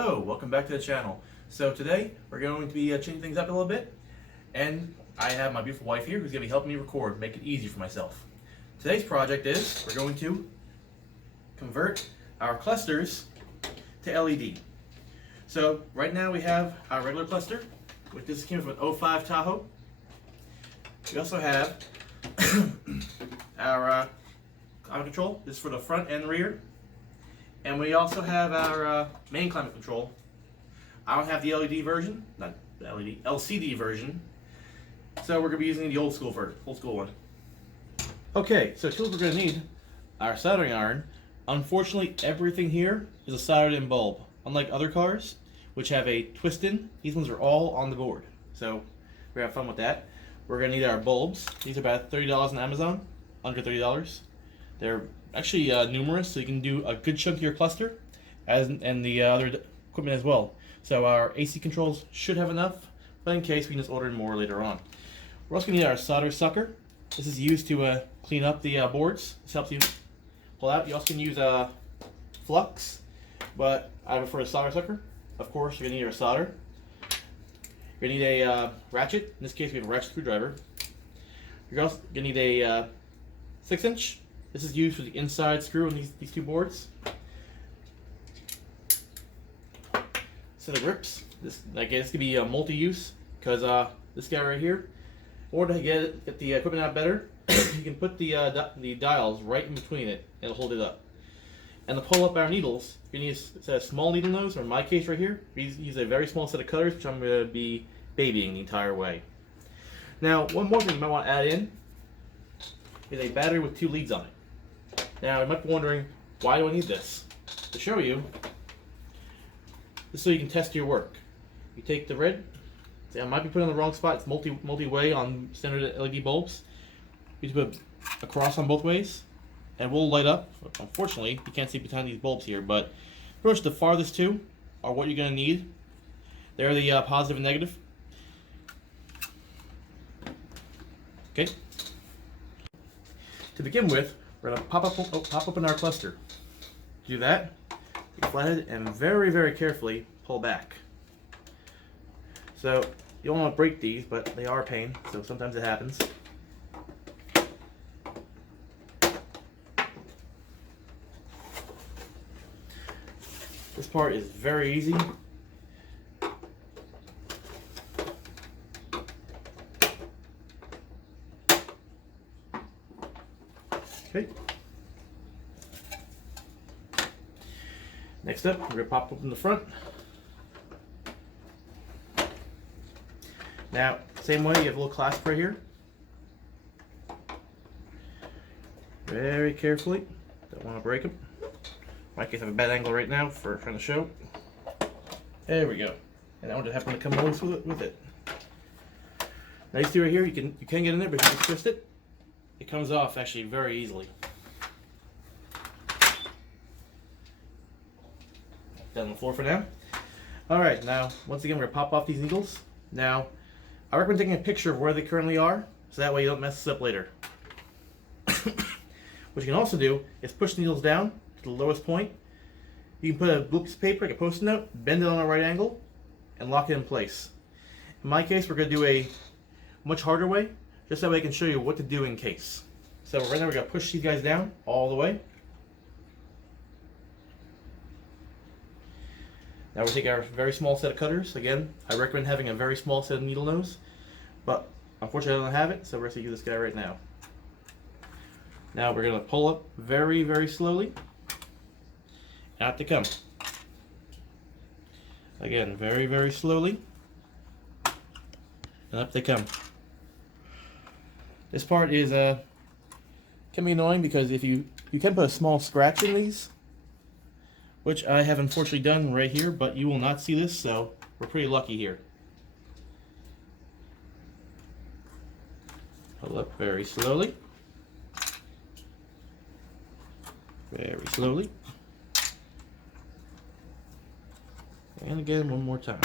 Hello, welcome back to the channel. So today we're going to be changing things up a little bit, and I have my beautiful wife here who's going to be helping me record, make it easy for myself. Today's project is we're going to convert our clusters to LED. So right now we have our regular cluster, which this came from an 05 Tahoe. We also have our climate control. This is for the front and rear. And we also have our main climate control. I don't have the LED version, not the LED, LCD version. So we're going to be using the old school one. Okay, so tools we're going to need: our soldering iron. Unfortunately, everything here is a soldered in bulb. Unlike other cars, which have a twist in, these ones are all on the board. So we're going to have fun with that. We're going to need our bulbs. These are about $30 on Amazon, under $30. They're actually numerous, so you can do a good chunk of your cluster, and the other equipment as well. So our AC controls should have enough, but in case we can just order more later on. We're also going to need our solder sucker. This is used to clean up the boards. This helps you pull out. You also can use flux, but I prefer a solder sucker. Of course, you're going to need your solder. You're going to need a ratchet. In this case, we have a ratchet screwdriver. You're also going to need a 6-inch. This is used for the inside screw on these two boards. Set of grips. This could be multi-use, because this guy right here, in order to get the equipment out better, you can put the dials right in between it, and it'll hold it up. And to pull up our needles, you need a set of small needle nose, or in my case right here, we use a very small set of cutters, which I'm going to be babying the entire way. Now, one more thing you might want to add in is a battery with 2 leads on it. Now, you might be wondering, why do I need this? To show you, this is so you can test your work. You take the red, see, I might be putting it on the wrong spot, it's multi-way on standard LED bulbs. You just put a cross on both ways, and we'll light up. Unfortunately, you can't see behind these bulbs here, but pretty much the farthest two are what you're going to need. They're the positive and negative. Okay. To begin with, we're going to pop open our cluster. Do that, you flatten it, and very, very carefully pull back. So you don't want to break these, but they are a pain, so sometimes it happens. This part is very easy. Okay. Next up, we're going to pop open the front. Now, same way, you have a little clasp right here. Very carefully. Don't want to break them. In my case, I have a bad angle right now for trying to show. There we go. And I want to happen to come loose with it. Now, you see right here, you can get in there, but if you just twist it, it comes off actually very easily. Down on the floor for now. Alright, now once again we're going to pop off these needles. Now, I recommend taking a picture of where they currently are, so that way you don't mess this up later. What you can also do is push the needles down to the lowest point. You can put a blue piece of paper, like a post-it note, bend it on a right angle, and lock it in place. In my case, we're going to do a much harder way, just that way I can show you what to do in case. So right now we're going to push these guys down all the way. Now we'll take our very small set of cutters. Again, I recommend having a very small set of needle nose, but unfortunately I don't have it, so we're going to use this guy right now. Now we're going to pull up very, very slowly. Out they come. Again, very, very slowly. And up they come. This part is can be annoying because if you can put a small scratch in these, which I have unfortunately done right here, but you will not see this, so we're pretty lucky here. Pull up very slowly. Very slowly. And again, one more time.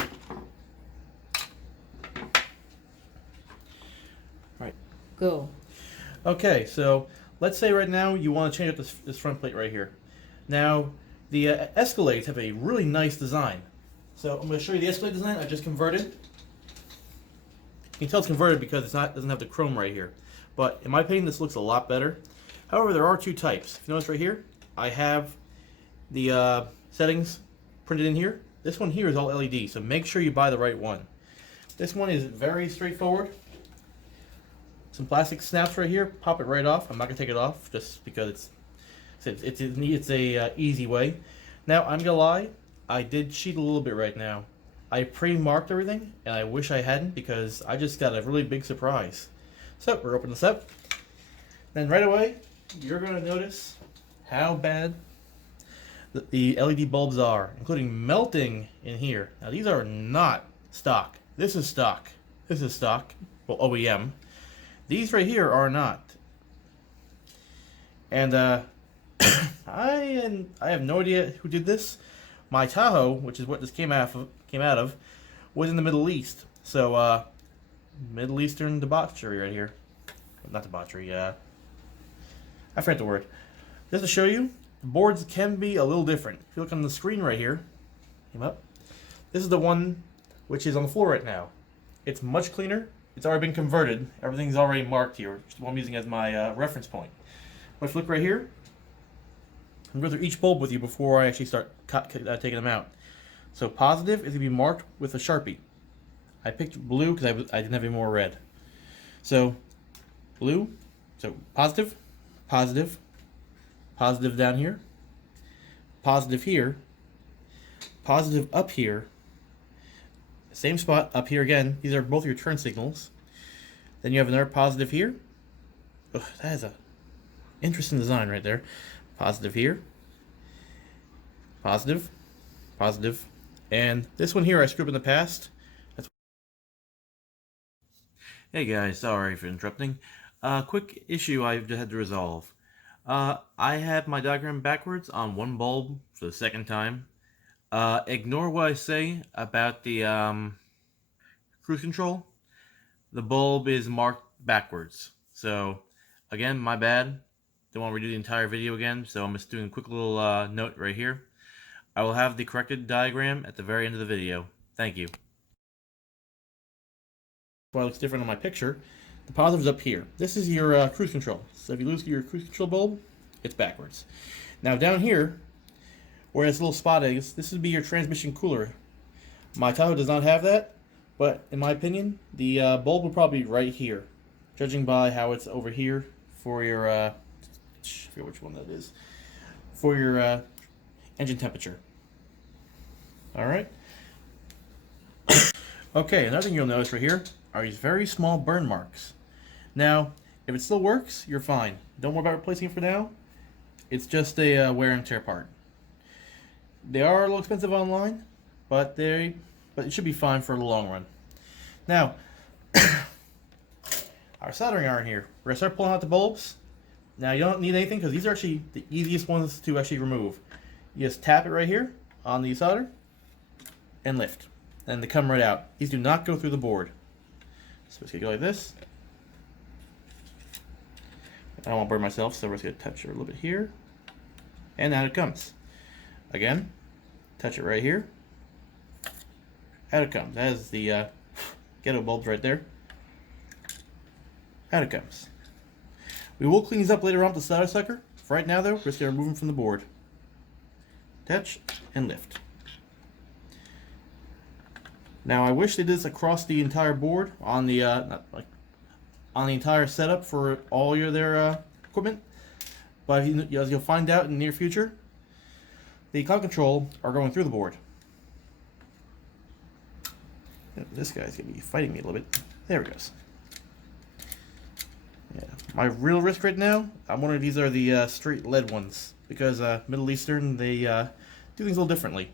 Alright. Go. Okay, so let's say right now you want to change up this front plate right here. Now, the Escalades have a really nice design. So I'm going to show you the Escalade design I just converted. You can tell it's converted because doesn't have the chrome right here. But in my opinion, this looks a lot better. However, there are two types. If you notice right here, I have the settings printed in here. This one here is all LED, so make sure you buy the right one. This one is very straightforward. Some plastic snaps right here. Pop it right off. I'm not gonna take it off just because it's a easy way. Now I'm gonna lie, I did cheat a little bit right now. I pre-marked everything, and I wish I hadn't because I just got a really big surprise. So we're opening this up. Then right away, you're gonna notice how bad the LED bulbs are, including melting in here. Now these are not stock. This is stock. This is stock. Well, OEM. These right here are not. And I have no idea who did this. My Tahoe, which is what this came out of, was in the Middle East. So Middle Eastern debauchery right here. Not debauchery. I forget the word. Just to show you, the boards can be a little different. If you look on the screen right here, this is the one which is on the floor right now. It's much cleaner. It's already been converted. Everything's already marked here, which is what I'm using as my reference point. But if you look right here, I'm going to go through each bulb with you before I actually start taking them out. So positive is going to be marked with a Sharpie. I picked blue because I didn't have any more red. So blue, so positive, positive, positive down here, positive here, positive up here, same spot up here again. These are both your turn signals. Then you have another positive here. Ugh, that is a interesting design right there. Positive here, positive, positive, and this one here I screwed up in the past. Hey guys, sorry for interrupting. Quick issue I've had to resolve. I have my diagram backwards on one bulb for the second time. Ignore what I say about the cruise control. The bulb is marked backwards. So, again, my bad. Don't want to redo the entire video again, so I'm just doing a quick little note right here. I will have the corrected diagram at the very end of the video. Thank you. Why it looks different on my picture, the positive's up here. This is your cruise control. So if you lose your cruise control bulb, it's backwards. Now down here, where this little spot is, this would be your transmission cooler. My Tahoe does not have that, but in my opinion, the bulb will probably be right here, judging by how it's over here for your, I forget which one that is, for your engine temperature. Alright. Okay, another thing you'll notice right here are these very small burn marks. Now, if it still works, you're fine. Don't worry about replacing it for now. It's just a wear and tear part. They are a little expensive online, but it should be fine for the long run. Now, our soldering iron here. We're gonna start pulling out the bulbs. Now you don't need anything because these are actually the easiest ones to actually remove. You just tap it right here on the solder and lift, and they come right out. These do not go through the board. So it's gonna go like this. I don't want to burn myself, so we're just gonna touch it a little bit here, and out it comes. Again, touch it right here. Out it comes. That is the ghetto bulbs right there. Out it comes. We will clean these up later on with the solder sucker. For right now, though, we're just going to remove them from the board. Touch and lift. Now, I wish they did this across the entire board on the on the entire setup for all their equipment. But as you'll find out in the near future, the cloud control are going through the board. This guy's going to be fighting me a little bit. There he goes. Yeah, my real risk right now, I'm wondering if these are the straight lead ones, because Middle Eastern, they do things a little differently.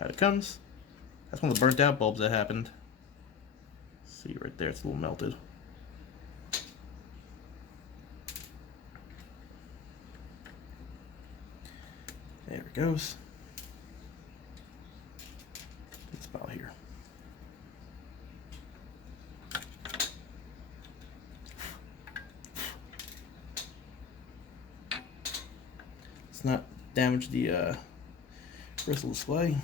Out it comes. That's one of the burnt out bulbs that happened. See right there, it's a little melted. There it goes. It's about here. It's not damage the crystal display.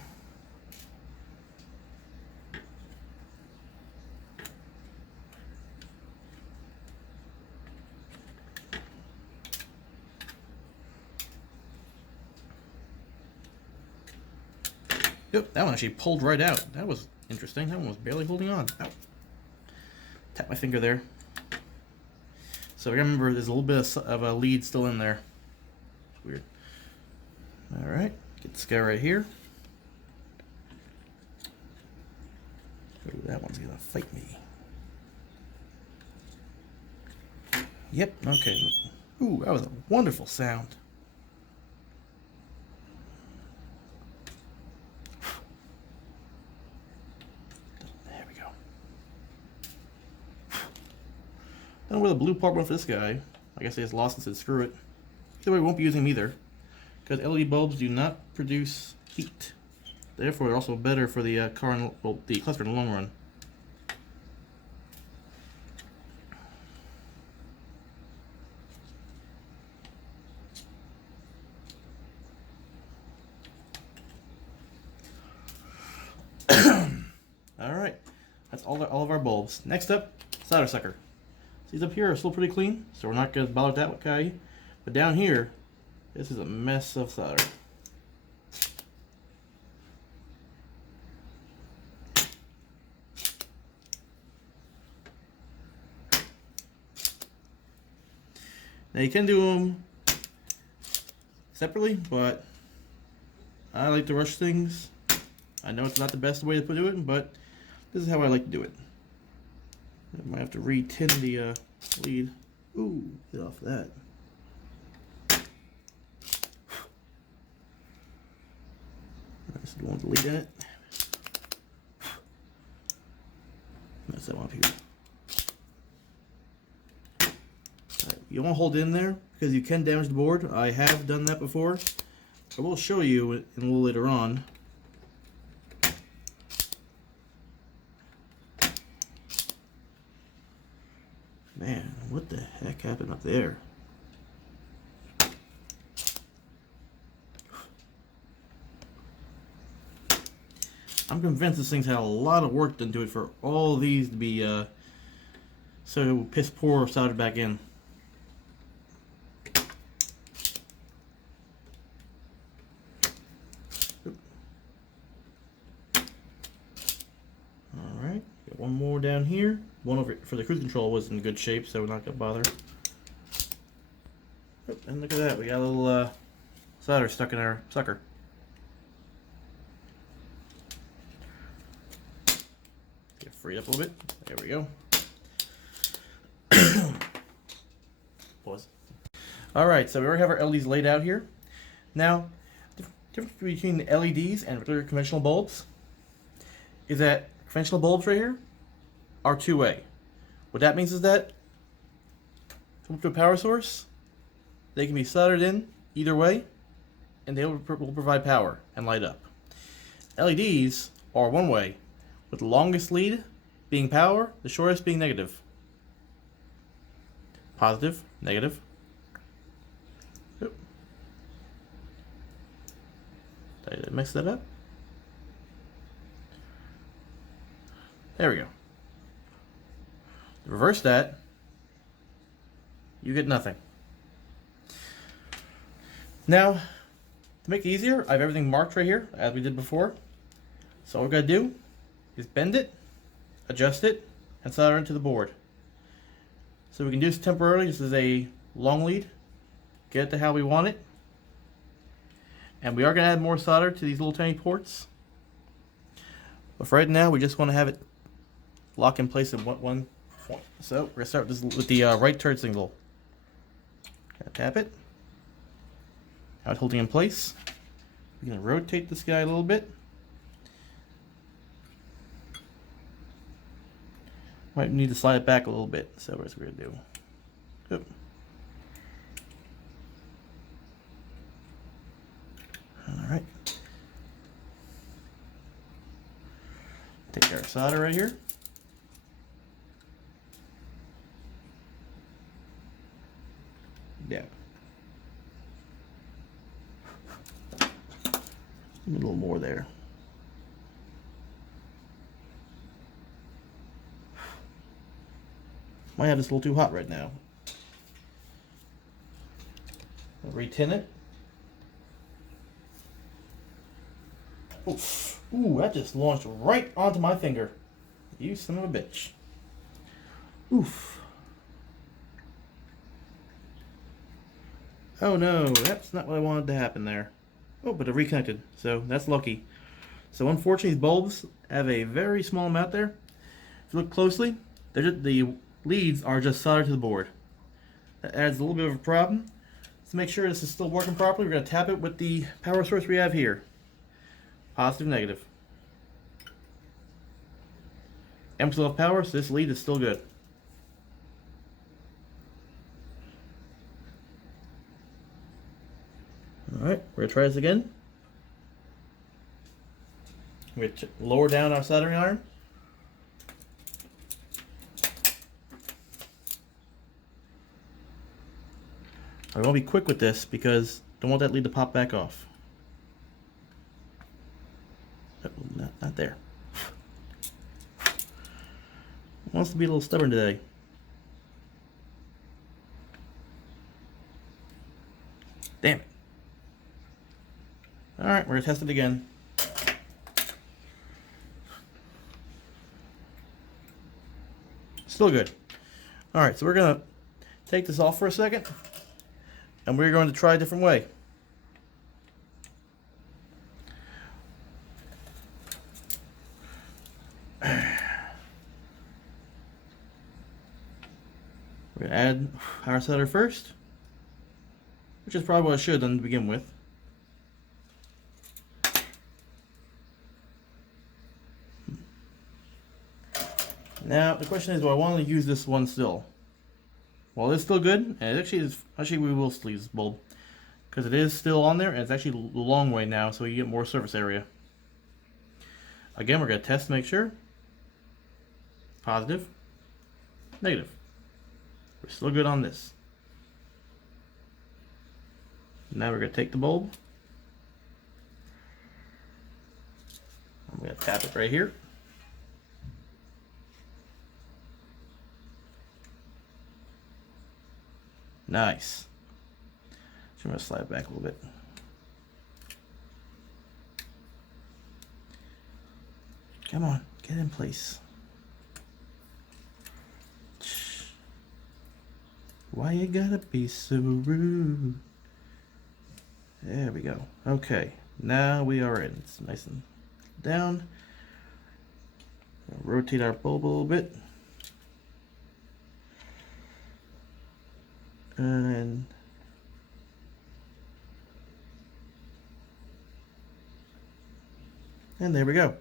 Yep, that one actually pulled right out. That was interesting. That one was barely holding on. Ow. Tap my finger there. So remember, there's a little bit of a lead still in there. It's weird. All right, get this guy right here. Ooh, that one's gonna fight me. Yep, okay. Ooh, that was a wonderful sound. There we go. I don't know where the blue part went for this guy. I guess they just lost and said screw it. Either way, we won't be using them either, because LED bulbs do not produce heat. Therefore, they're also better for the the cluster in the long run. Alright, that's all of our bulbs. Next up, solder sucker. These up here are still pretty clean, so we're not going to bother with that guy. But down here, this is a mess of solder. Now you can do them separately, but I like to rush things. I know it's not the best way to do it, but this is how I like to do it. I might have to re-tin the lead. Ooh, get off that. That's the one with the lead in it. That's that one up here. Right, you won't hold it in there because you can damage the board. I have done that before. I will show you in a little later on. Man, what the heck happened up there? I'm convinced this thing's had a lot of work done to it for all of these to be so piss poor soldered back in. Alright, got one more down here. One over for the cruise control was in good shape, so we're not going to bother. And look at that, we got a little solder stuck in our sucker. Get freed up a little bit. There we go. Pause. Alright, so we already have our LEDs laid out here. Now, the difference between the LEDs and regular conventional bulbs is that conventional bulbs right here are two-way. What that means is that come to a power source, they can be soldered in either way, and they will provide power and light up. LEDs are one way, with the longest lead being power, the shortest being negative. Positive, negative. Oop. Did I mix that up? There we go. Reverse that, you get nothing. Now, to make it easier, I have everything marked right here, as we did before. So all we gotta do is bend it, adjust it, and solder it into the board. So we can do this temporarily. This is a long lead. Get it to how we want it. And we are gonna add more solder to these little tiny ports. But for right now, we just want to have it lock in place at one point. So we're gonna start with this with the right turret signal. Tap it. Now it's holding in place. We're gonna rotate this guy a little bit. Might need to slide it back a little bit. So what we're gonna do. Oop. All right. Take our solder right here. Yeah. A little more there. Might have this a little too hot right now. I'll re-tin it. Oof. Ooh, that just launched right onto my finger. You son of a bitch. Oof. Oh no, that's not what I wanted to happen there. Oh, but it reconnected, so that's lucky. So unfortunately, these bulbs have a very small amount there. If you look closely, the leads are just soldered to the board. That adds a little bit of a problem. To make sure this is still working properly, we're going to tap it with the power source we have here. Positive, negative. M still have power, so this lead is still good. Alright, we're going to try this again. We're going to lower down our soldering iron. I want to be quick with this because I don't want that lead to pop back off. Oh, not there. Wants to be a little stubborn today. Damn it. Alright, we're going to test it again. Still good. Alright, so we're going to take this off for a second. And we're going to try a different way. We're going to add our solder first, which is probably what I should have done to begin with. Now the question is, do I want to use this one still? Well, it's still good, and actually we will still use this bulb because it is still on there, and it's actually a long way now, so you get more surface area. Again, we're going to test to make sure. Positive, negative. We're still good on this. Now we're going to take the bulb. I'm going to tap it right here. Nice. So I'm going to slide it back a little bit. Come on, get in place. Why you gotta be so rude? There we go. Okay, now we are in. It's nice and down. Rotate our bulb a little bit. And there we go.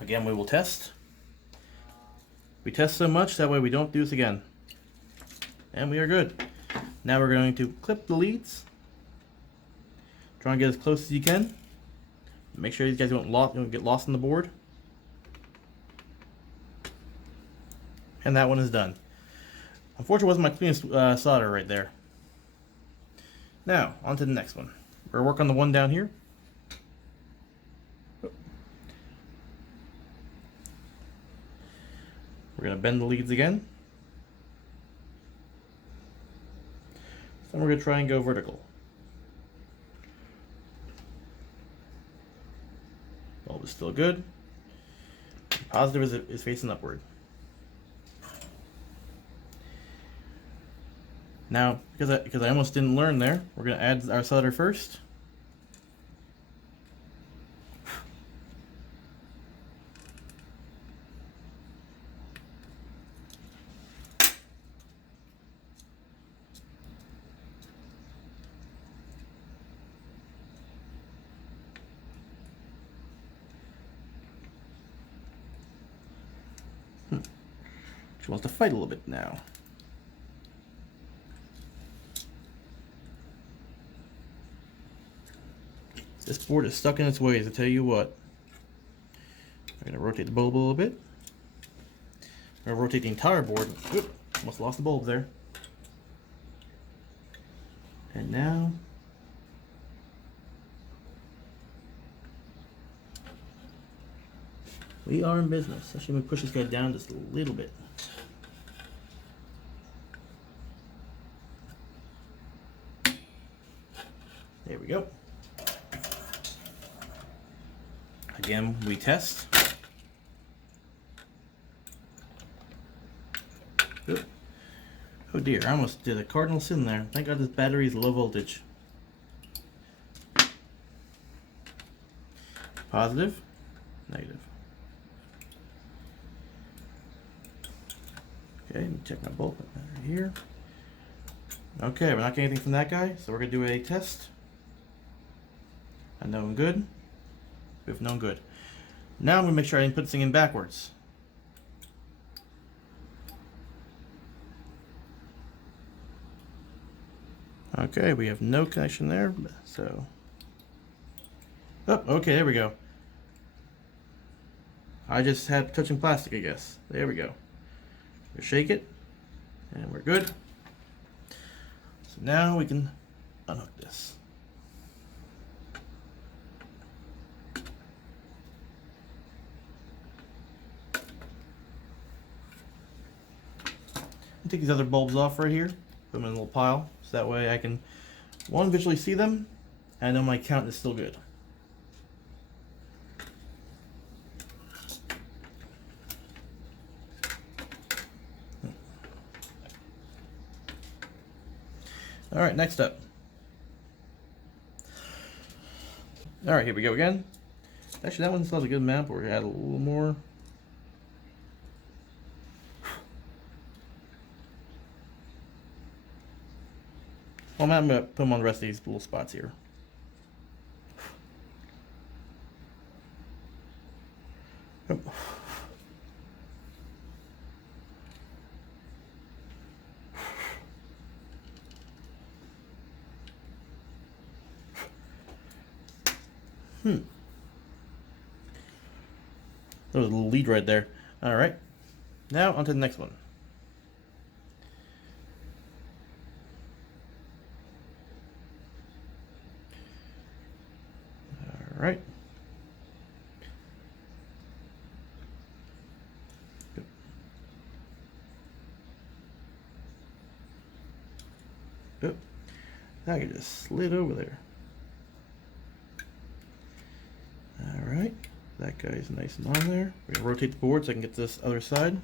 Again, we will test. We test so much that way we don't do this again. And we are good. Now we're going to clip the leads. Try and get as close as you can. Make sure these guys don't get lost on the board. And that one is done. Unfortunately, it wasn't my cleanest solder right there. Now, on to the next one. We're going to work on the one down here. We're going to bend the leads again. Then we're going to try and go vertical. Bulb is still good. Positive is facing upward. Now, because I almost didn't learn there, we're going to add our solder first. She wants to fight a little bit now. This board is stuck in its ways, I tell you what. I'm going to rotate the bulb a little bit. I'm going to rotate the entire board. Oop, almost lost the bulb there. And now, We are in business. Actually, I'm gonna push this guy down just a little bit. There we go. Again, we test. Oop. Oh dear, I almost did a cardinal sin there. Thank God this battery is low voltage. Positive, negative. Okay, let me check my bolt right here. Okay, we're not getting anything from that guy, so we're gonna do a test. Unknown good. With known good. Now I'm gonna make sure I didn't put this thing in backwards. Okay, we have no connection there, so. Oh, okay, there we go. I just had touching plastic, I guess. There we go. We shake it, and we're good. So now we can unhook this. Take these other bulbs off right here, put them in a little pile, so that way I can, one, visually see them, and I know my count is still good. Alright, next up. Alright, here we go again. Actually, that one still has a good amount, but we're going to add a little more. Well, I'm going to put them on the rest of these little spots here. Yep. There was a little lead right there. Alright. Now, on to the next one. Alright. Yep. Now I can just slid over there. Alright. That guy's nice and on there. We're going to rotate the board so I can get to this other side.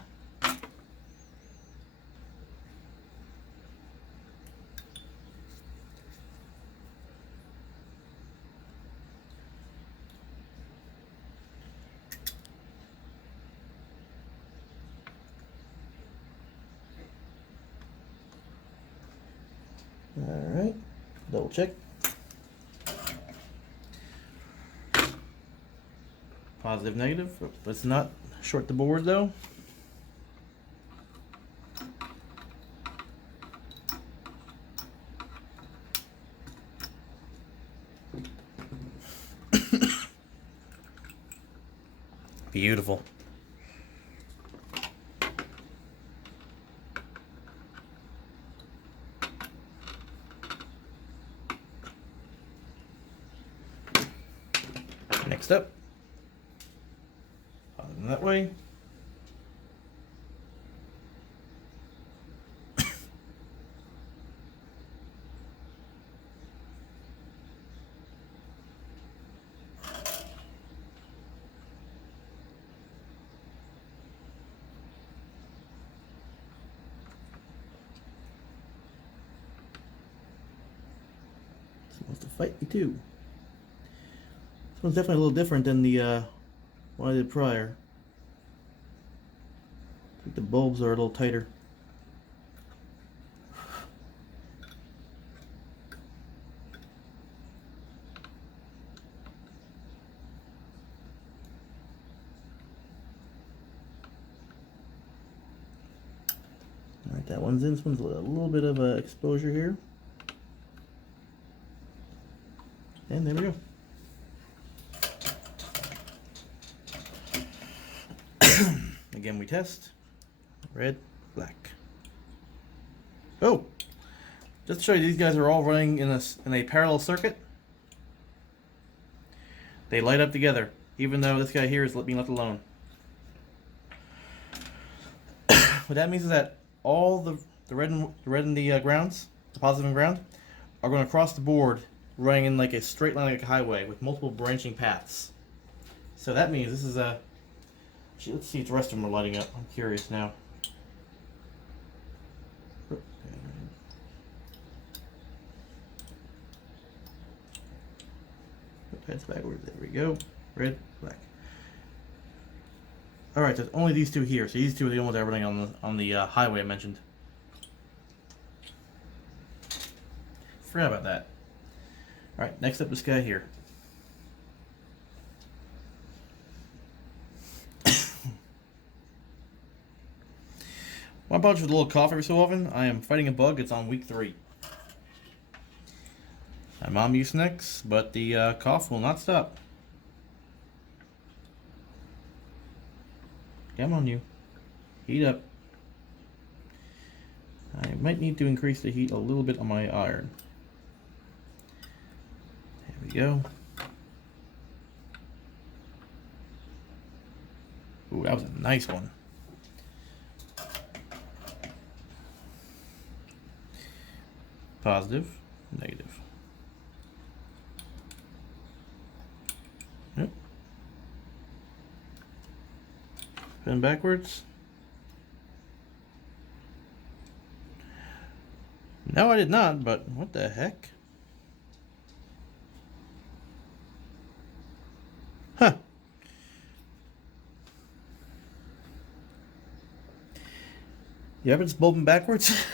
Alright, double check. Positive, negative. Let's not short the board though. Beautiful. Next up, that way. Supposed to fight me too. This one's definitely a little different than the one I did prior. I think the bulbs are a little tighter. Alright, that one's in. This one's a little bit of exposure here. And there we go. Again, we test. Red, black. Oh! Just to show you, these guys are all running in a parallel circuit. They light up together, even though this guy here is being left alone. what that means is that all the red in the grounds, the positive and ground, are going to cross the board, running in like a straight line like a highway with multiple branching paths. So that means this is a. Actually, let's see if the rest of them are lighting up. I'm curious now. Heads backwards. There we go. Red, black. All right, there's only these two here. So these two are the only ones that are running on the highway I mentioned. Forgot about that. All right, next up, this guy here. My apologies for the little cough every so often. I am fighting a bug. It's on week 3. I'm on Mucinex, but the cough will not stop. Come on, you. Heat up. I might need to increase the heat a little bit on my iron. There we go. Ooh, that was a nice one. Positive, negative. Yep. Spin backwards. No, I did not, but what the heck? Huh. You ever just bulbing backwards?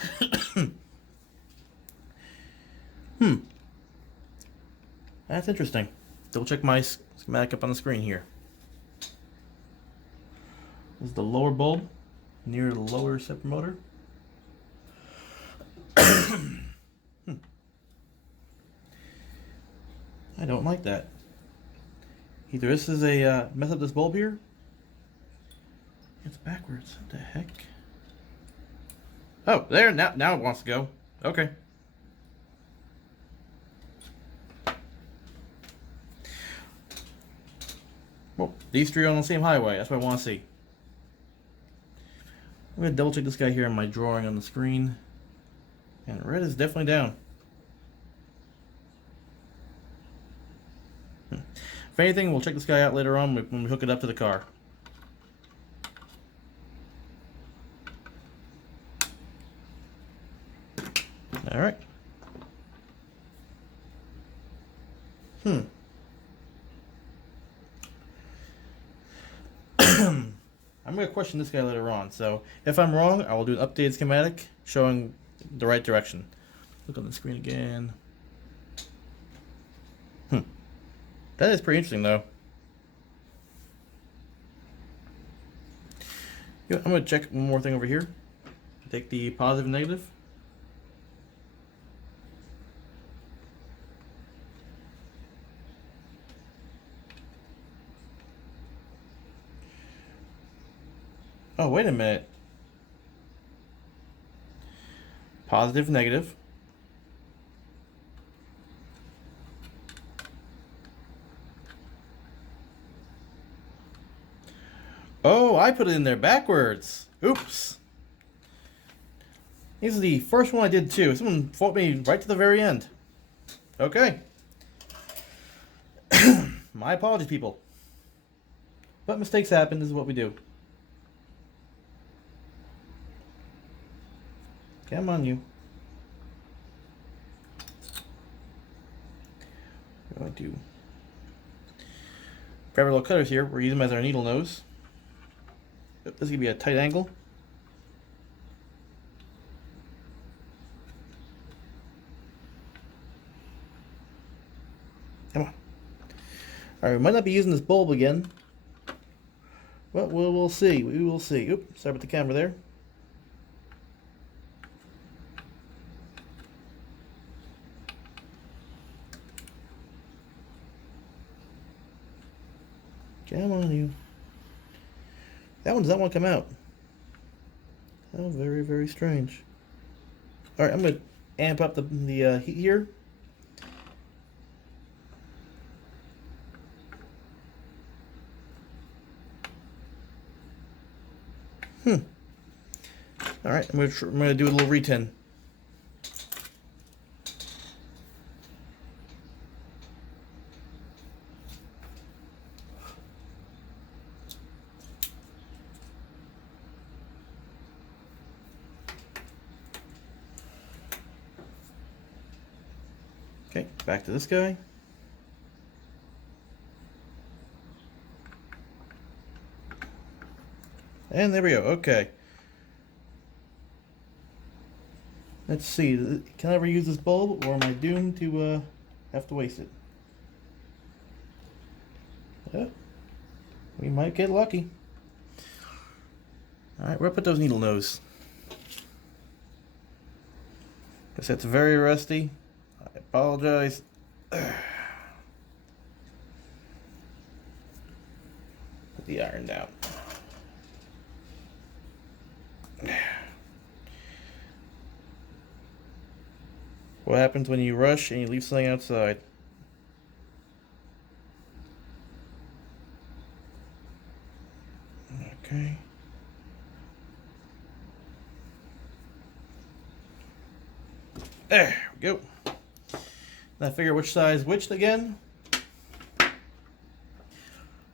That's interesting. Double check my schematic up on the screen here. This is the lower bulb near the lower step motor. I don't like that. Either this is a mess up this bulb here. It's backwards. What the heck? Oh, there. Now it wants to go. Okay. Well, these three are on the same highway. That's what I want to see. I'm going to double check this guy here in my drawing on the screen. And red is definitely down. If anything, we'll check this guy out later on when we hook it up to the car. All right. I'm going to question this guy later on, so if I'm wrong, I will do an updated schematic showing the right direction. Look on the screen again. That is pretty interesting, though. I'm going to check one more thing over here. Take the positive and negative. Oh, wait a minute. Positive, negative. Oh, I put it in there backwards. Oops. This is the first one I did too. Someone fought me right to the very end. Okay. My apologies, people. But mistakes happen. This is what we do. Come on, you. We're going to grab our little cutters here. We're using them as our needle nose. This is going to be a tight angle. Come on. Alright, we might not be using this bulb again. But we'll see. We will see. Oops, sorry about the camera there. Come on, you. That one does not want to come out. Oh, very, very strange. Alright, I'm going to amp up the heat here. All right, I'm gonna do a little retin. Okay, back to this guy. And there we go. Okay. Let's see. Can I ever use this bulb, or am I doomed to have to waste it? We might get lucky. All right, where put those needle nose? Guess that's very rusty. I apologize. Put the iron down. What happens when you rush and you leave something outside? Okay. There we go. Now figure which size which again. This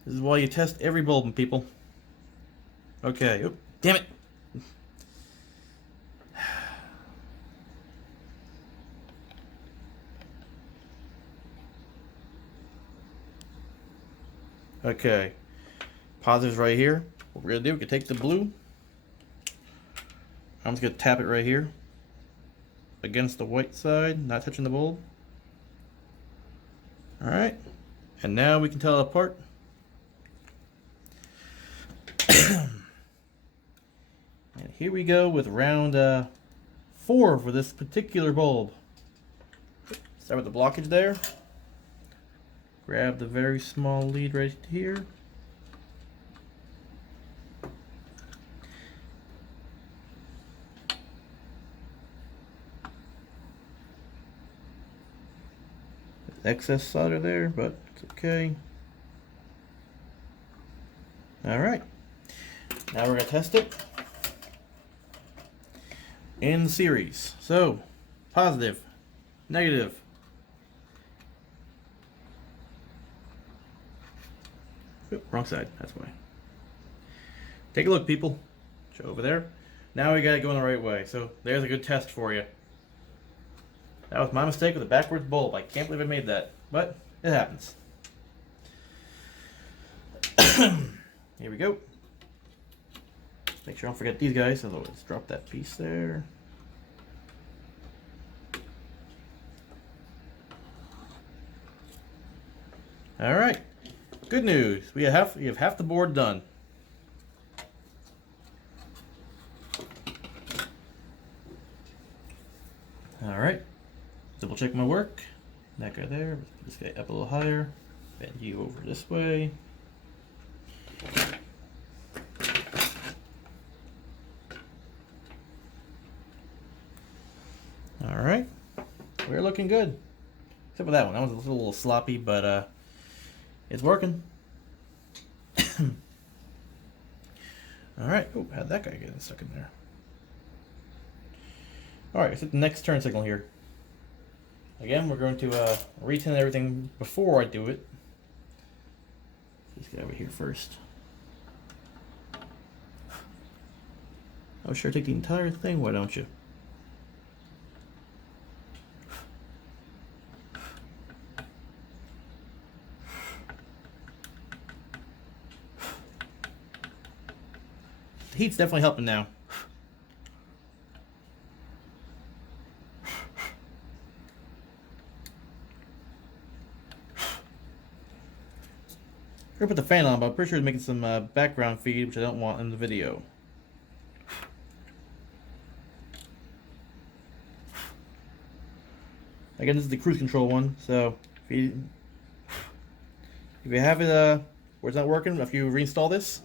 is why you test every bulb, people. Okay. Oop, damn it. Okay. Positive's right here. What we're gonna do, we can take the blue. I'm just gonna tap it right here against the white side, not touching the bulb. Alright. And now we can tell it apart. And here we go with round 4 for this particular bulb. Start with the blockage there. Grab the very small lead right here. Excess solder there, but it's okay. Alright. Now we're going to test it in series. So, positive, negative. Oop, wrong side, that's why. Take a look, people. Show over there. Now we got it going the right way. So, there's a good test for you. That was my mistake with a backwards bulb. I can't believe I made that, but it happens. Here we go. Make sure I don't forget these guys, otherwise drop that piece there. All right, good news. We have half the board done. All right. Double check my work. That guy there. Let's put this guy up a little higher. Bend you over this way. All right. We're looking good. Except for that one. That one's a little sloppy, but it's working. All right. Oh, how'd that guy get stuck in there? All right. Let's hit the next turn signal here. Again, we're going to retin everything before I do it. Let's get over here first. Oh, sure, take the entire thing, why don't you? The heat's definitely helping now. I'm gonna put the fan on, but I'm pretty sure it's making some background feed, which I don't want in the video. Again, this is the cruise control one, so if you have it where it's not working, if you reinstall this,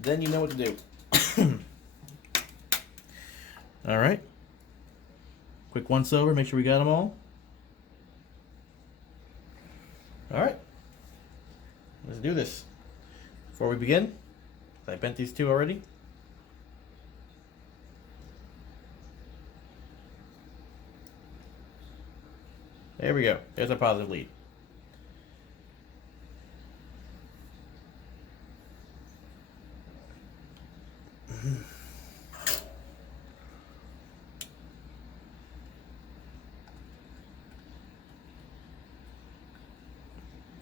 then you know what to do. All right. Quick once over, make sure we got them all. All right. Let's do this. Before we begin, I bent these two already. There we go. There's a positive lead.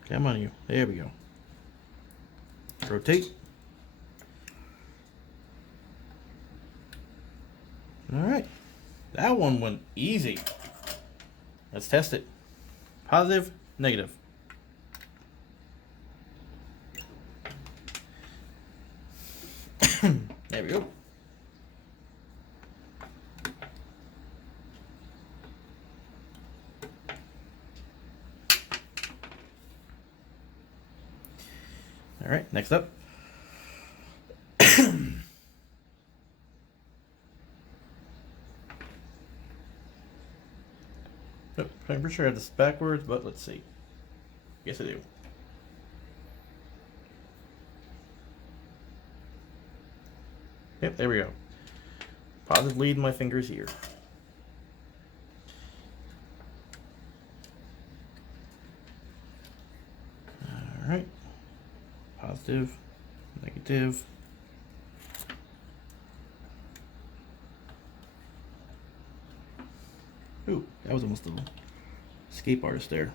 Come on, you. There we go. Rotate. All right. That one went easy. Let's test it. Positive, negative. There we go. All right, next up. Oh, I'm pretty sure I had this backwards, but let's see. Yes, I do. Yep, there we go. Positive lead in my fingers here. All right. Positive, negative. Ooh, that was almost a escape artist there.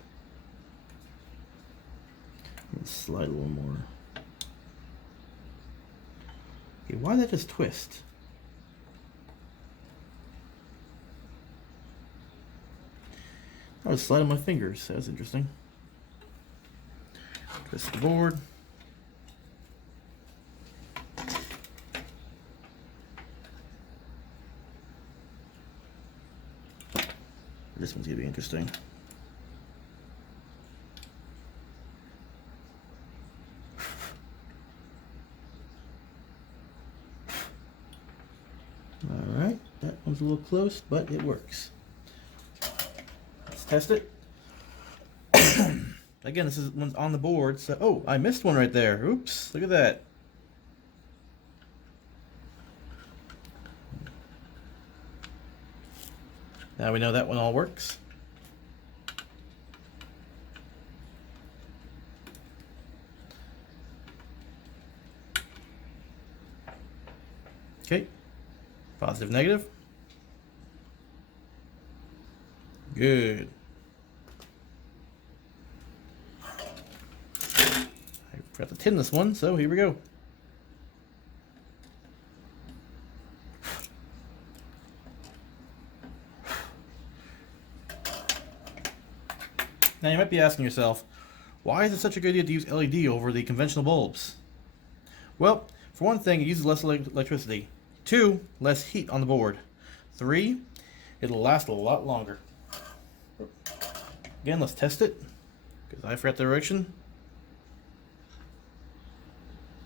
Let's slide a little more. Okay, why did that just twist? I was sliding my fingers. That was interesting. Twist the board. This one's gonna be interesting. All right, that one's a little close, but it works. Let's test it. Again, this is one's on the board, so oh, I missed one right there. Oops, look at that. Now we know that one all works. Okay, positive, negative. Good. I forgot to tin this one, so here we go. Now you might be asking yourself, why is it such a good idea to use LED over the conventional bulbs? Well, for one thing, it uses less electricity. 2, less heat on the board. 3, it'll last a lot longer. Again, let's test it, because I forgot the direction.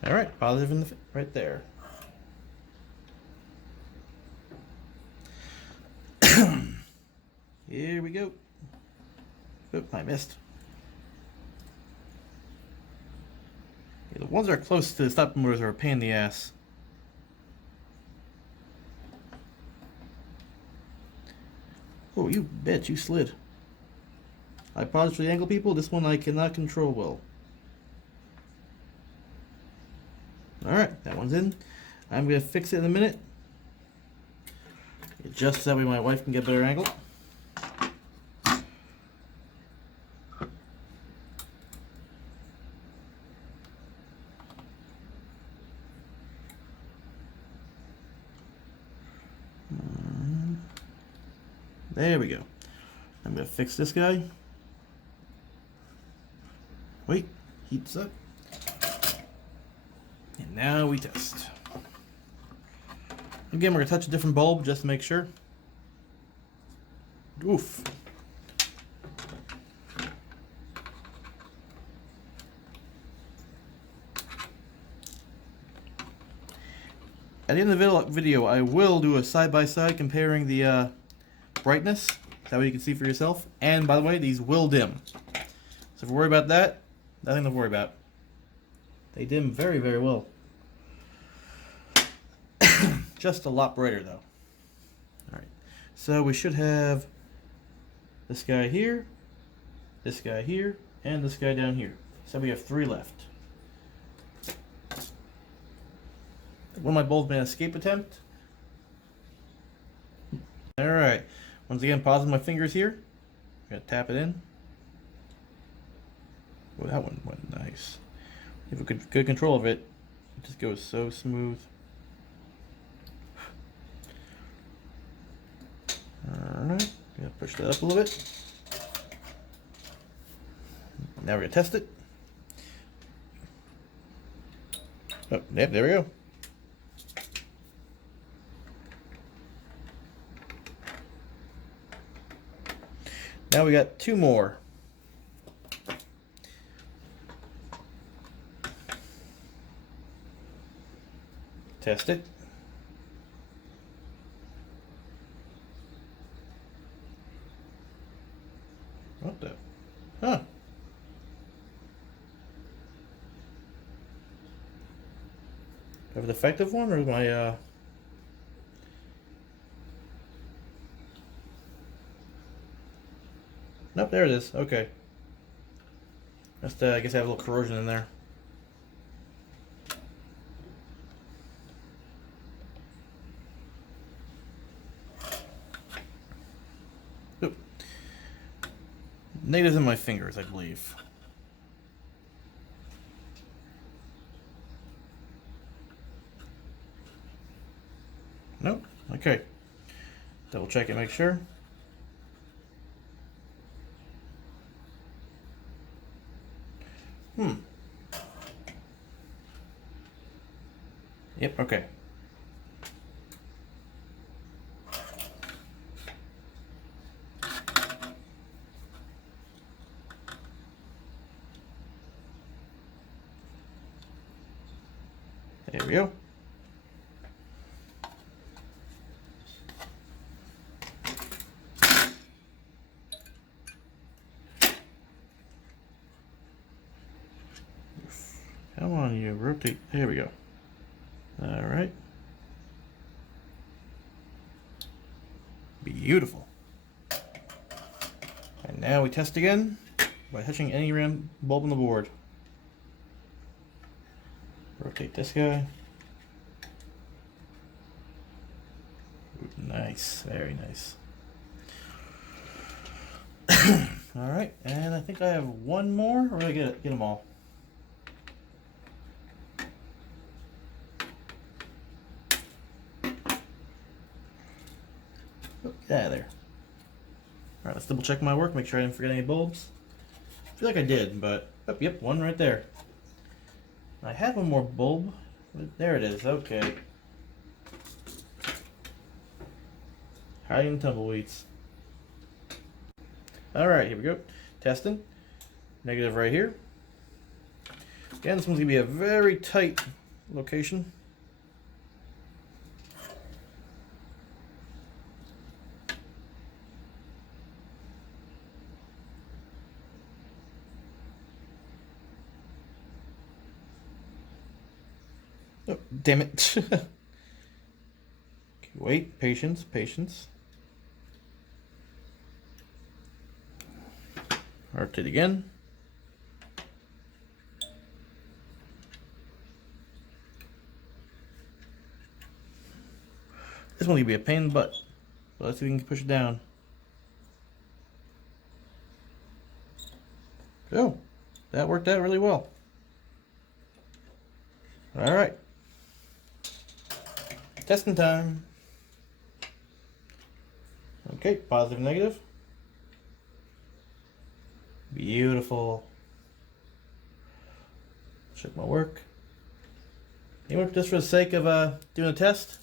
All right, positive in the right there. Here we go. Oop, I missed. Yeah, the ones that are close to the stop motors are a pain in the ass. Oh, you bitch, you slid. I apologize for the angle, people. This one I cannot control well. Alright, that one's in. I'm going to fix it in a minute. Adjust that way my wife can get a better angle. There we go. I'm going to fix this guy. Wait, heats up. And now we test. Again, we're going to touch a different bulb just to make sure. Oof. At the end of the video, I will do a side-by-side comparing the brightness. That way you can see for yourself. And by the way, these will dim. So if you're worried about that, nothing to worry about. They dim very, very well. Just a lot brighter though. Alright, so we should have this guy here this guy here, and this guy down here. So we have 3 left. One of my bulbs made an escape attempt. Alright, once again, pausing my fingers here. I'm gonna tap it in. Well, that one went nice. If we could good control of it, it just goes so smooth. Alright, gonna push that up a little bit. Now we're gonna test it. Oh, yep, there we go. Now we got 2 more. Test it. What the? Huh. Do I have a defective one, or is my Nope, there it is. Okay. Just I guess I have a little corrosion in there. Oop. Negatives in my fingers, I believe. Nope. Okay. Double check it, make sure. Yep, okay. There we go. Come on, you rotate. There we go. All right. Beautiful. And now we test again by touching any random bulb on the board. Rotate this guy. Nice, very nice. All right, and I think I have one more, or did I get them all? Oh, get out of there. All right, let's double check my work, make sure I didn't forget any bulbs. I feel like I did, but oh, yep, one right there. I had one more bulb. There it is. Okay. Hiding tumbleweeds. All right, here we go. Testing. Negative right here. Again, this one's gonna be a very tight location. Oh, damn it. Okay, wait, patience, patience. Rotate again. This one could be a pain in the butt. But let's see if we can push it down. Oh, that worked out really well. All right. Testing time. Okay, positive, negative. Beautiful. Check my work. You know what, just for the sake of doing a test,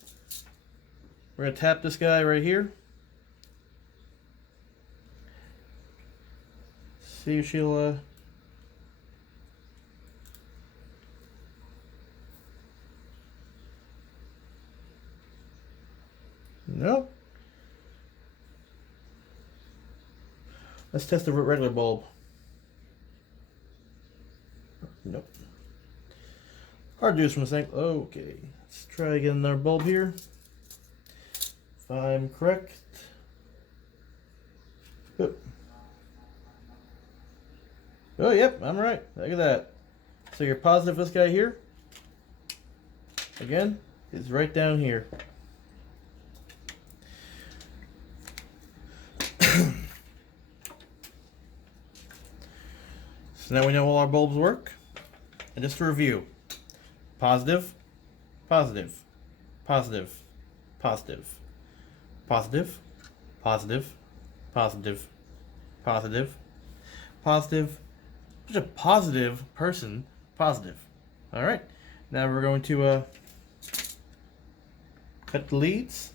we're gonna tap this guy right here. See if she'll nope. Let's test the regular bulb. Nope. Hard to do this from the sink. Okay, let's try again another bulb here. If I'm correct. Oop. Oh, yep, I'm right. Look at that. So your positive, this guy here, again, is right down here. So now we know all our bulbs work. And just to review, positive, positive, positive, positive, positive, positive, positive, positive, positive, such a positive person, positive. All right, now we're going to cut the leads.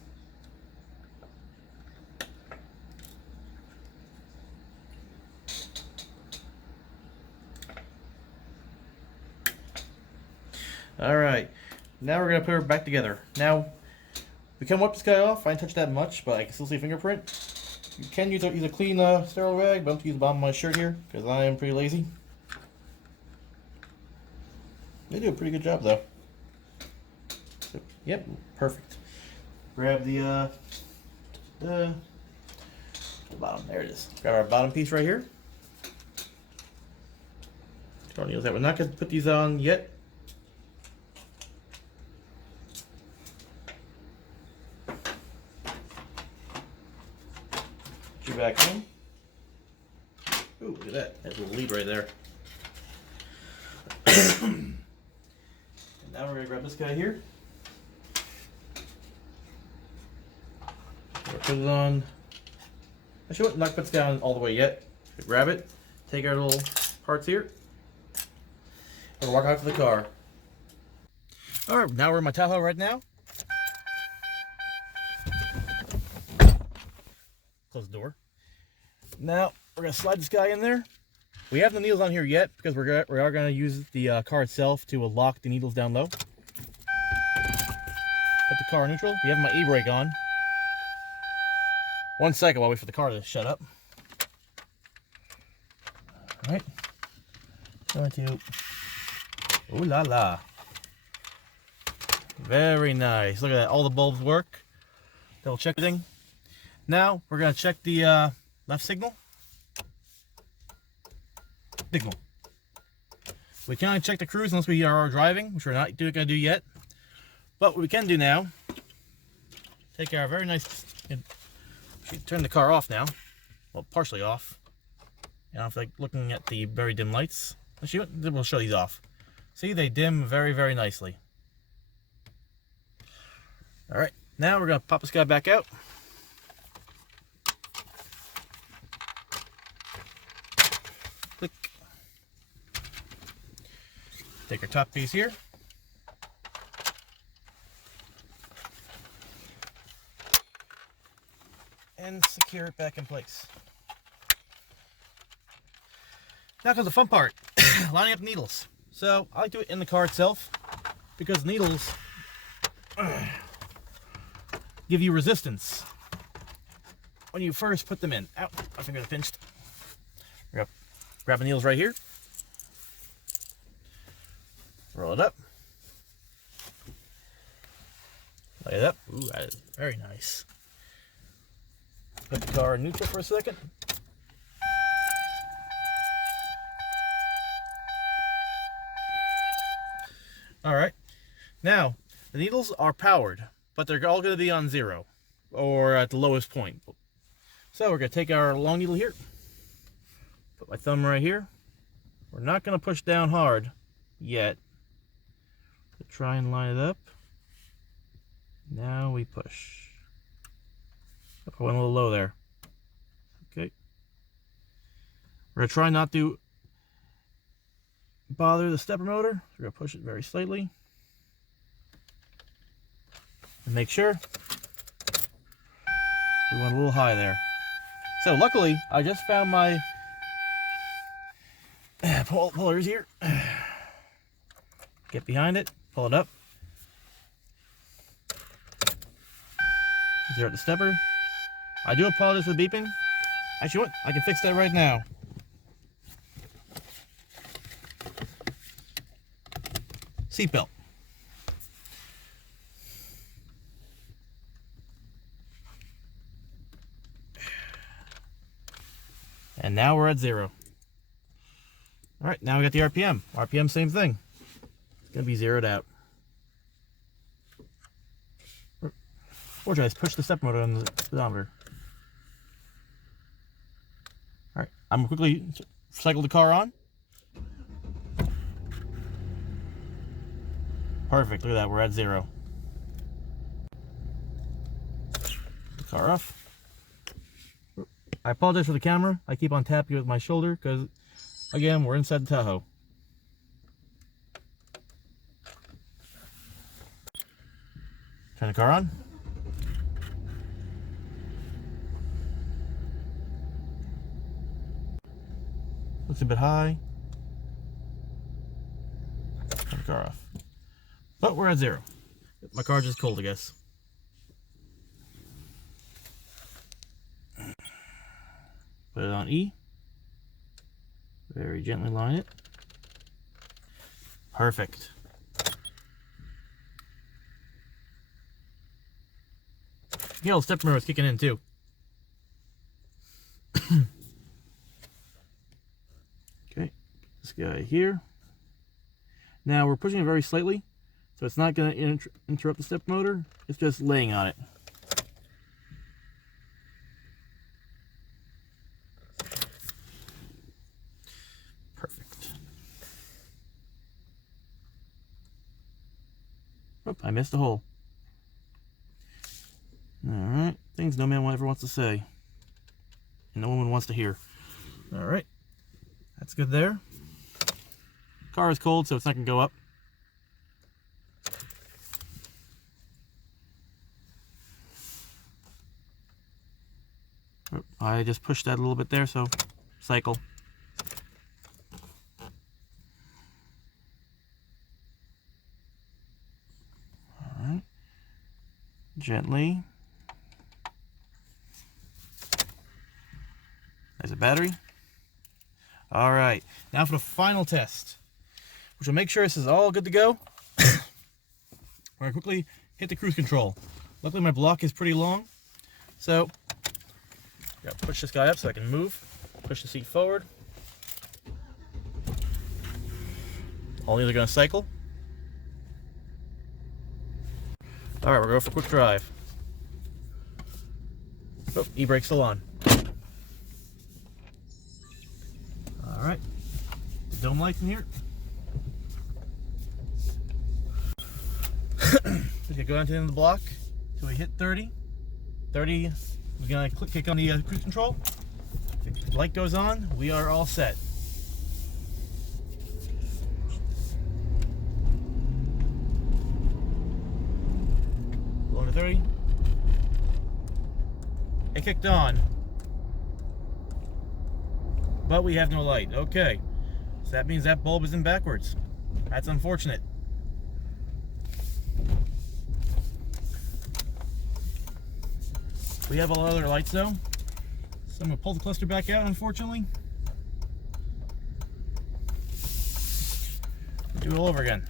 All right, now we're gonna put her back together. Now, we can wipe this guy off. I didn't touch that much, but I can still see a fingerprint. You can use a clean sterile rag, but I'm gonna use the bottom of my shirt here because I am pretty lazy. They do a pretty good job though. So, yep, perfect. Grab the bottom. There it is. Grab our bottom piece right here. Tornillos that we're not gonna put these on yet. Put you back in. Ooh, look at that. That's a little lead right there. And now we're gonna grab this guy here. We'll put it on. Actually, I'm not put this down all the way yet. Grab it. Take our little parts here. And walk out to the car. All right, now we're in my Tahoe right now. Close the door. Now we're gonna slide this guy in there. We have the needles on here yet because we are gonna use the car itself to lock the needles down low. Put the car in neutral. We have my e-brake on. 1 second while I wait for the car to shut up. All right. Going to. Ooh la la. Very nice. Look at that. All the bulbs work. Double check everything. Now we're gonna check the left signal. We cannot check the cruise unless we are driving, which we're not gonna do yet. But what we can do now, take our very nice. Turn the car off now. Well, partially off. I don't feel like looking at the very dim lights. Actually, we'll show these off. See, they dim very, very nicely. All right, now we're gonna pop this guy back out. Click. Take our top piece here. And secure it back in place. Now comes the fun part, lining up the needles. So I like to do it in the car itself because needles give you resistance when you first put them in. Ow, my finger pinched. We're gonna grab the needles right here. Roll it up. Lay it up. Ooh, that is very nice. Put the car in neutral for a second. All right. Now, the needles are powered, but they're all going to be on 0 or at the lowest point. So we're going to take our long needle here. Put my thumb right here. We're not going to push down hard yet. Try and line it up. Now we push. I went a little low there. Okay. We're going to try not to bother the stepper motor. We're going to push it very slightly. And make sure we went a little high there. So luckily, I just found my pullers here. Get behind it, pull it up. Zero the stepper. I do apologize for the beeping. Actually, what? I can fix that right now. Seatbelt. And now we're at 0. All right, now we got the RPM. RPM, same thing. It's gonna be zeroed out. Or just push the step motor on the speedometer. All right, I'm gonna quickly cycle the car on. Perfect, look at that, we're at 0. The car off. I apologize for the camera. I keep on tapping with my shoulder because, again, we're inside the Tahoe. Turn the car on. Looks a bit high. Turn the car off. But we're at 0. My car's just cold, I guess. Put it on E. Very gently line it. Perfect. Yeah, the step motor is kicking in too. Okay, this guy here. Now we're pushing it very slightly, so it's not going to interrupt the step motor. It's just laying on it. Perfect. Oop, I missed a hole. Alright, things no man ever wants to say. And no woman wants to hear. Alright, that's good there. Car is cold, so it's not going to go up. Oop, I just pushed that a little bit there, so cycle. Alright, gently. There's a battery. All right, now for the final test, which will make sure this is all good to go. We're gonna quickly hit the cruise control. Luckily my block is pretty long, so gotta push this guy up so I can move. Push the seat forward. All these are gonna cycle. All right, we're going for quick drive. Oh, e-brake's still on. Alright, the dome lights in here. We're gonna go down to the end of the block until we hit 30. 30, we're gonna kick on the cruise control. If the light goes on, we are all set. Going to 30. It kicked on. But we have no light. Okay. So that means that bulb is in backwards. That's unfortunate. We have all other lights though. So I'm going to pull the cluster back out, unfortunately. Do it all over again.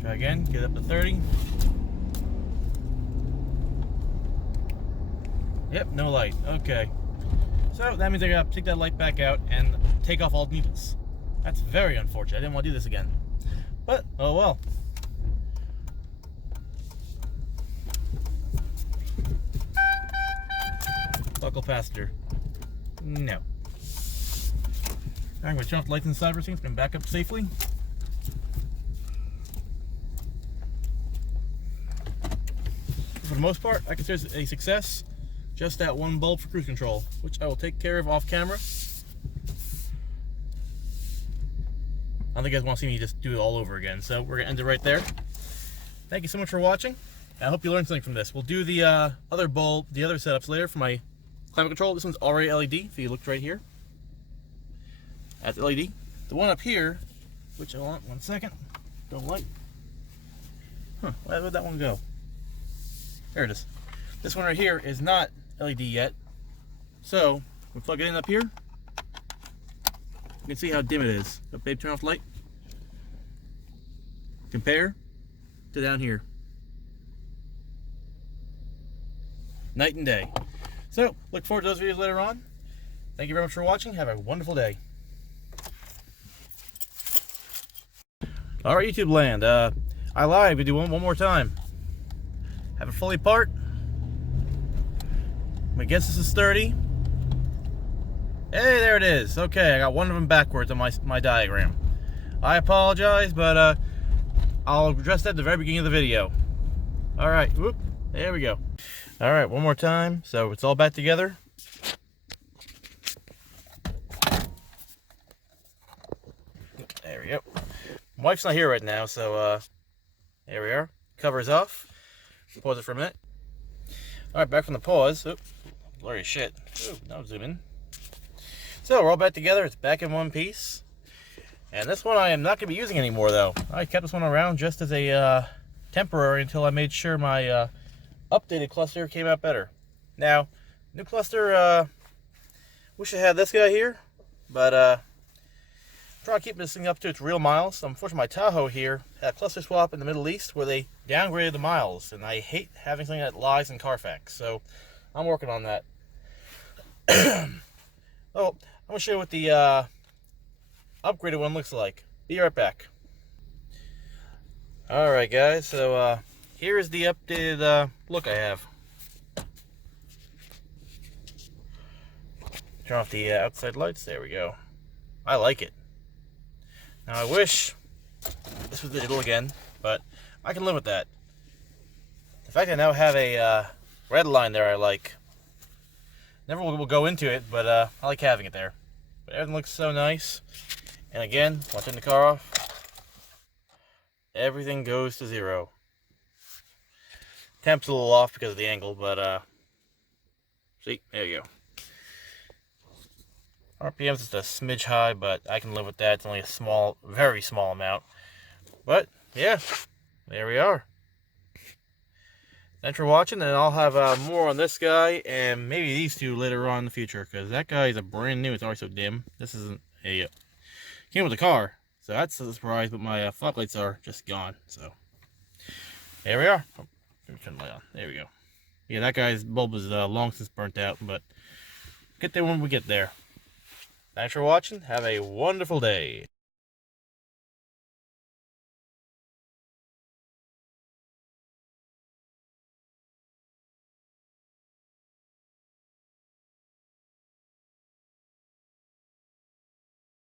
Try again, get up to 30. Yep, no light. Okay. So that means I gotta take that light back out and take off all needles. That's very unfortunate. I didn't want to do this again. But, oh well. Buckle passenger. No. I'm gonna turn off the lights inside for a second. It's gonna back up safely. For the most part, I consider it a success. Just that one bulb for cruise control, which I will take care of off camera. I don't think you guys want to see me just do it all over again, so we're gonna end it right there. Thank you so much for watching. I hope you learned something from this. We'll do the other bulb, the other setups later for my climate control. This one's already LED, if you looked right here. That's LED. The one up here, which I want, 1 second, don't light. Huh, where would that one go? There it is. This one right here is not LED yet. So we plug it in up here. You can see how dim it is. So babe, turn off the light. Compare to down here. Night and day. So, look forward to those videos later on. Thank you very much for watching. Have a wonderful day. Alright, YouTube land. I lied. We do one more time. Have it fully apart. My guess this is 30. Hey, there it is. Okay, I got one of them backwards on my diagram. I apologize, but I'll address that at the very beginning of the video. Alright, whoop, there we go. Alright, one more time. So it's all back together. There we go. My wife's not here right now, so there we are. Cover's off. Pause it for a minute. Alright, back from the pause. Oop, blurry as shit. Ooh, now zoom in. So we're all back together. It's back in one piece. And this one I am not going to be using anymore, though. I kept this one around just as a temporary until I made sure my updated cluster came out better. Now, new cluster, wish I had this guy here, but I'm trying to keep this thing up to its real miles. So unfortunately, my Tahoe here had a cluster swap in the Middle East where they downgraded the miles, and I hate having something that lies in Carfax. So I'm working on that. Oh, I'm going to show you what the upgraded one looks like. Be right back. Alright guys, so here's the updated look I have. Turn off the outside lights. There we go. I like it. Now I wish this was digital again, but I can live with that. The fact I now have a red line there I like. Never will go into it, but I like having it there. But everything looks so nice. And again, once I turn the car off, everything goes to 0. Temp's a little off because of the angle, but see, there you go. RPM's just a smidge high, but I can live with that. It's only a small, very small amount. But yeah, there we are. Thanks for watching, and I'll have more on this guy and maybe these two later on in the future, because that guy is a brand new. It's already so dim. This isn't a came with the car, so that's a surprise. But my fog lights are just gone. So there we are. Oh, let me turn the light on. There we go. Yeah, that guy's bulb is long since burnt out, but get there when we get there. Thanks for watching. Have a wonderful day.